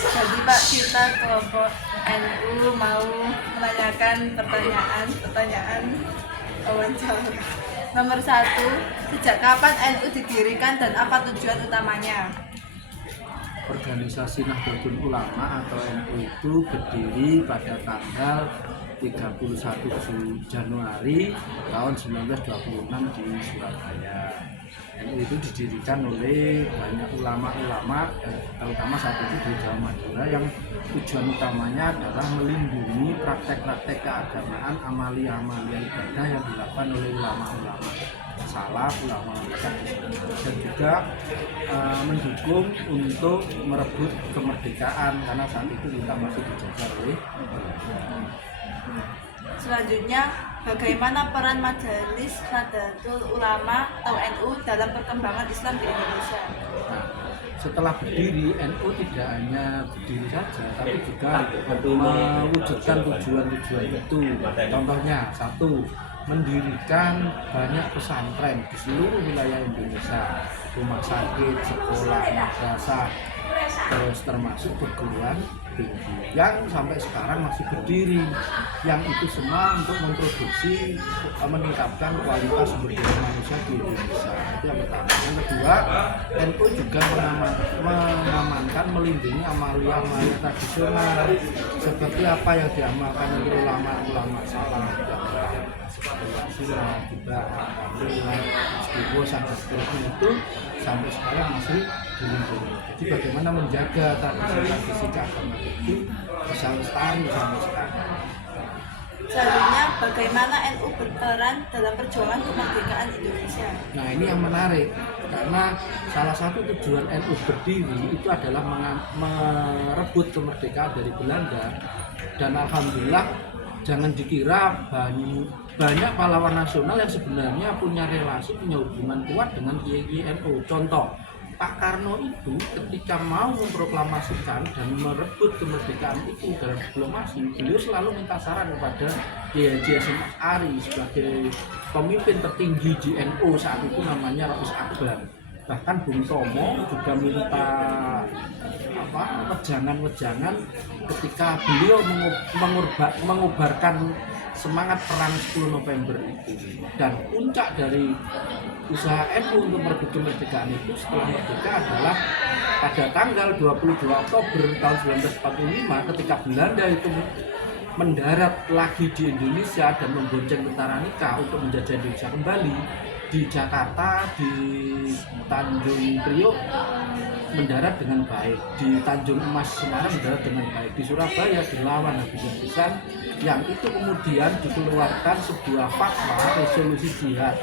Jadi Pak, kita kelompok NU mau menanyakan pertanyaan wawancara. Nomor 1, sejak kapan NU didirikan dan apa tujuan utamanya? Organisasi Nahdlatul Ulama atau NU itu berdiri pada tanggal 31 Januari tahun 1926 di Surabaya. NU itu didirikan oleh banyak ulama-ulama, terutama saat itu di Jawa Madura, yang tujuan utamanya adalah melindungi praktek-praktek keagamaan, amalia-amalia ibadah yang dilakukan oleh ulama-ulama salaf, ulama dan juga mendukung untuk merebut kemerdekaan karena saat itu kita masih dijajah oleh. Selanjutnya, bagaimana peran Majelis Nahdlatul Ulama atau NU dalam perkembangan Islam di Indonesia? Nah, setelah berdiri, NU tidak hanya berdiri saja, tapi juga mewujudkan tujuan-tujuan itu. Contohnya, 1, mendirikan banyak pesantren di seluruh wilayah Indonesia, rumah sakit, sekolah, madrasah, terus termasuk perguruan tinggi yang sampai sekarang masih berdiri, yang itu semua untuk memproduksi, meningkatkan kualitas sumber daya manusia di Indonesia. Itu yang pertama. Yang kedua, NU juga mengamankan, melindungi amalia-amalia tradisional seperti apa yang diamalkan oleh ulama-ulama salaf, juga istiqo sampai seterusnya itu sampai sekarang masih dilindungi. Jadi bagaimana menjaga tradisi keagamaan itu bisa lestari sampai sekarang. Selanjutnya, bagaimana NU berperan dalam perjuangan kemerdekaan Indonesia? Nah, ini yang menarik karena salah satu tujuan NU berdiri itu adalah merebut kemerdekaan dari Belanda, dan alhamdulillah jangan dikira banyak pahlawan nasional yang sebenarnya punya relasi, punya hubungan kuat dengan kiai NU. Contoh, Pak Karno itu ketika mau memproklamasikan dan merebut kemerdekaan itu dalam diplomasi, beliau selalu minta saran kepada Kiai Haji Mas Ari sebagai pemimpin tertinggi di NU saat itu, namanya Rais Akbar. Bahkan Bung Tomo juga minta wejangan-wejangan ketika beliau mengubarkan semangat perang 10 November itu. Dan puncak dari usaha NU untuk merebut kemerdekaan itu setelah merdeka adalah pada tanggal 22 Oktober tahun 1945 ketika Belanda itu mendarat lagi di Indonesia dan membonceng tentara Nika untuk menjajah Indonesia kembali. Di Jakarta, di Tanjung Priok mendarat dengan baik, di Tanjung Emas Semarang mendarat dengan baik, di Surabaya dilawan habis-habisan, yang itu kemudian dikeluarkan sebuah fatwa resolusi jihad.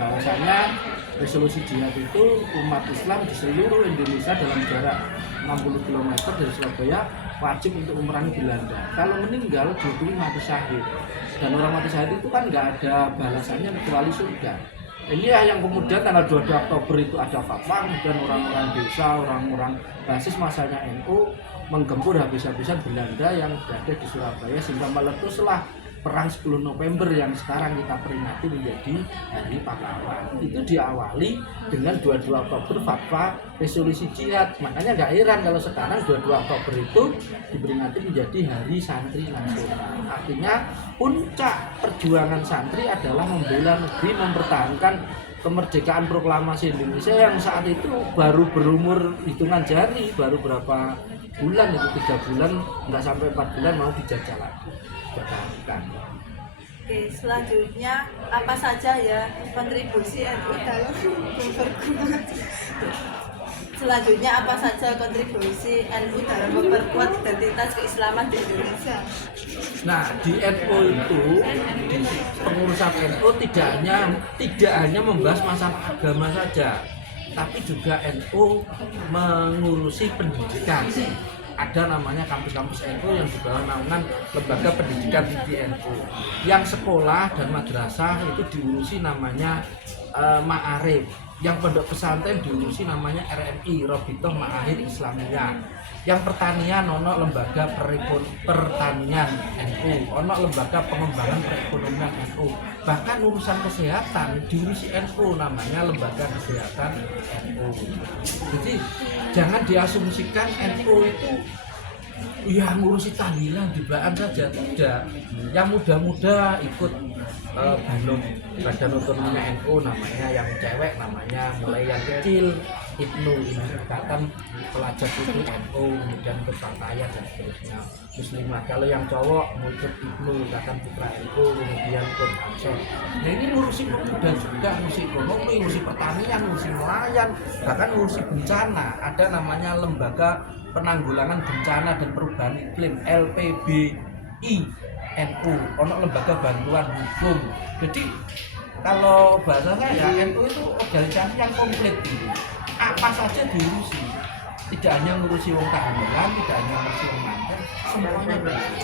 Bahwasanya resolusi jihad itu umat Islam di seluruh Indonesia dalam jarak 60 km dari Surabaya wajib untuk memerangi Belanda. Kalau meninggal dihukumi mati syahid. Dan orang mati syahid itu kan nggak ada balasannya kecuali surga. Ini yang kemudian tanggal 22 Oktober itu ada fatwa, kemudian orang-orang desa, orang-orang basis masanya NU menggempur habis-habisan Belanda yang berada di Surabaya sehingga meletuslah perang 10 November yang sekarang kita peringati menjadi Hari Pahlawan. Itu diawali dengan 22 Oktober fatwa resolusi jihad. Makanya nggak heran kalau sekarang 22 Oktober itu diperingati menjadi Hari Santri Nasional. Artinya puncak perjuangan santri adalah membela negeri, mempertahankan kemerdekaan proklamasi Indonesia yang saat itu baru berumur hitungan jari, baru berapa bulan, itu 3 bulan, nggak sampai 4 bulan mau dijajah lagi. Oke, selanjutnya apa saja ya kontribusi NU dalam memperkuat? Selanjutnya apa saja kontribusi NU dalam memperkuat identitas keislaman di Indonesia? Nah, di NU itu, di pengurusan NU tidak hanya membahas masalah agama saja, tapi juga NU mengurusi pendidikan. Ada namanya kampus-kampus NU yang di bawah naungan lembaga pendidikan tinggi NU. Yang sekolah dan madrasah itu diurusi namanya Ma'arif. yang pondok pesantren diurusi namanya RMI, Robitoh Ma'ahid Islamiyah. Yang pertanian ono lembaga pertanian NU, ono lembaga pengembangan perekonomian NU. Bahkan urusan kesehatan diurusi NU, namanya lembaga kesehatan NU. Jadi jangan diasumsikan NU itu ya ngurusi tahlilan jubaan saja, tidak. Yang muda-muda ikut badan otonominya NU, namanya yang cewek namanya mulai yang kecil Ibnu, ikatan pelajar itu NU, kemudian ikut Bangkayat dan seterusnya Muslimah. Kalau yang cowok ikut Ibnu, ikatan putra NU, kemudian ikut Ansor. Nah ini ngurusi pemuda juga, ngurusi ekonomi, ngurusi pertanian, ngurusi nelayan, bahkan ngurusi bencana. Ada namanya lembaga penanggulangan bencana dan perubahan iklim, LPBI NU, ono lembaga bantuan hukum. Jadi kalau bahasa saya NU itu organisasi yang komplit gitu. Apa saja diurusi, tidak hanya ngurusi wong tahlilan, tidak hanya ngurusi wong manten, semuanya diurusi.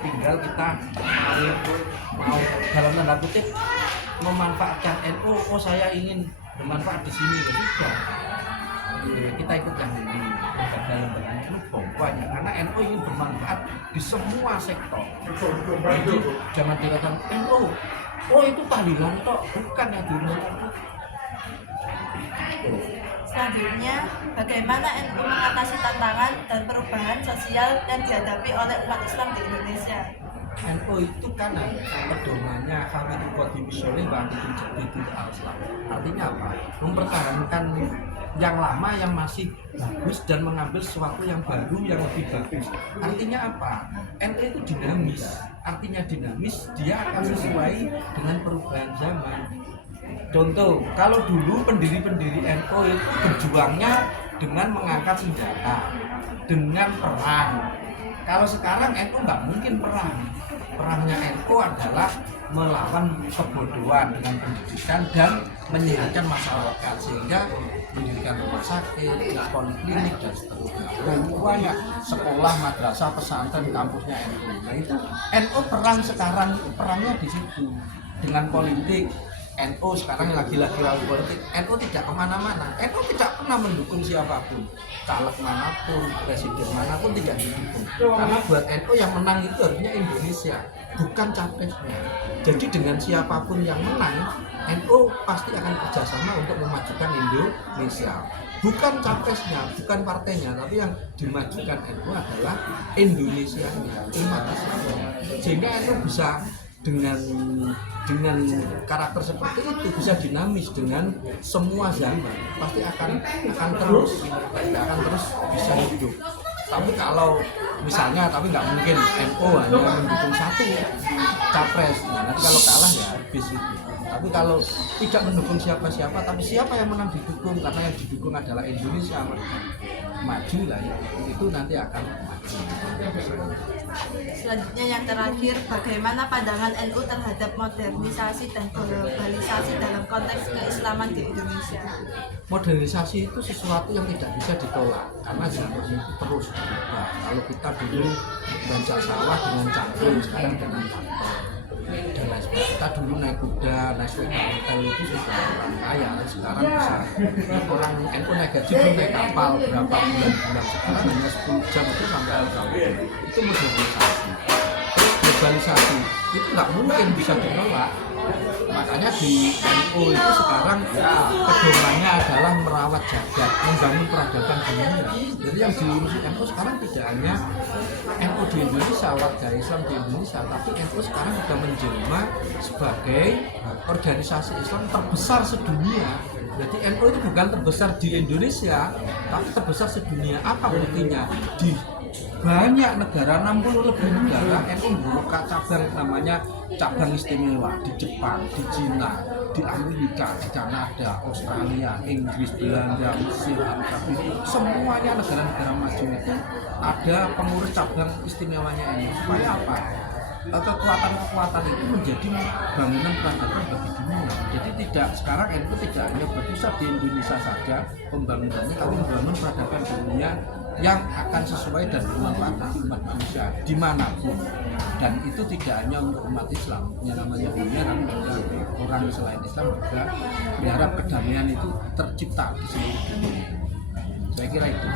Tinggal kita mau dalam tanda kutip memanfaatkan NU. Oh saya ingin bermanfaat di sini, ya sudah. Kita ikut yang ini, lembaga-lembaga itu banyak, karena NU ingin bermanfaat di semua sektor. Jadi jangan dikatakan NU, oh itu tahlilan toh, bukan yang diurusan. Selanjutnya, bagaimana NU mengatasi tantangan dan perubahan sosial yang dihadapi oleh umat Islam di Indonesia? NU itu kan pedomannya kami itu kodimisoleh bagi jadi al-Islam. Artinya apa? Mempertahankan yang lama yang masih bagus dan mengambil sesuatu yang baru yang lebih bagus. Artinya apa? NU itu dinamis. Artinya dinamis, dia akan sesuai dengan perubahan zaman. Contoh, kalau dulu pendiri-pendiri NU itu berjuangnya dengan mengangkat senjata, dengan perang. Kalau sekarang NU nggak mungkin perang. Perangnya NU adalah melawan kebodohan dengan pendidikan dan menyehatkan masyarakat, sehingga mendirikan rumah sakit, poliklinik dan seterusnya. Banyak sekolah, madrasah, pesantren, kampusnya NU. Nah itu NU perang sekarang, perangnya di situ dengan politik. NU sekarang lagi-lagi rawan politik. NU tidak kemana-mana. NU tidak pernah mendukung siapapun, caleg manapun, presiden manapun tidak didukung. Karena buat NU yang menang itu harusnya Indonesia, bukan capresnya. Jadi dengan siapapun yang menang, NU pasti akan kerjasama untuk memajukan Indonesia. Bukan capresnya, bukan partainya, tapi yang dimajukan NU adalah Indonesianya, umat Islamnya. Sehingga NU bisa dengan karakter seperti itu bisa dinamis dengan semua zaman, pasti akan terus bisa hidup. Tapi kalau misalnya, tapi nggak mungkin NU hanya mendukung satu capres, nah, nanti kalau kalah ya habis itu. Tapi kalau tidak mendukung siapa-siapa, tapi siapa yang menang didukung, karena yang didukung adalah Indonesia maju lah ya, itu nanti akan maju. Selanjutnya yang terakhir, bagaimana pandangan NU terhadap modernisasi dan globalisasi dalam konteks keislaman di Indonesia? Modernisasi itu sesuatu yang tidak bisa ditolak, karena zaman itu terus berubah. Kalau kita dulu baca sawah dengan cangkul, sekarang dengan traktor dan lain sebagainya. Kita dulu naik kuda, naik sepeda motor itu sudah orang kaya. Sekarang bisa orang NU naik gaji belum naik kapal berapa bulan-bulan, sekarang hanya 10 jam itu sampai Al-Jabir. Itu modernisasi. Terus globalisasi itu nggak mungkin bisa ditolak. Makanya di NU itu sekarang pedomannya adalah merawat jagat, membangun peradaban dunia. Jadi yang diurusi NU sekarang tidak hanya NU di Indonesia, warga Islam di Indonesia, tapi NU sekarang sudah menjelma sebagai organisasi Islam terbesar sedunia. Jadi NU itu bukan terbesar di Indonesia, tapi terbesar sedunia. Apa buktinya? Di banyak negara, 60 lebih negara, NU membuka cabang, namanya cabang istimewa di Jepang, di Cina, di Amerika, di Kanada, Australia, Inggris, Belanda, Mesir, Arab Saudi. Semuanya negara-negara maju itu ada pengurus cabang istimewanya ini. Supaya apa? kekuatan-kekuatan itu menjadi bangunan peradaban bagi dunia. Jadi tidak sekarang NU tidak hanya berpusat di Indonesia saja pembangunannya, tapi membangun peradaban dunia yang akan sesuai dan bermanfaat bagi umat manusia dimanapun. Dan itu tidak hanya untuk umat Islam, yang namanya dunia, namun orang selain Islam juga berharap kedamaian itu tercipta di seluruh dunia. Saya kira itu.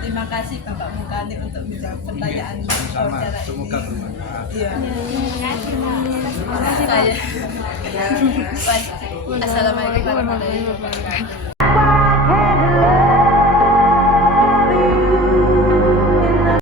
Terima kasih Bapak Mukani untuk menjawab pertanyaan Sama, wawancara semoga ini. bermanfaat. Iya. Saya. Baik. Assalamualaikum warahmatullahi wabarakatuh.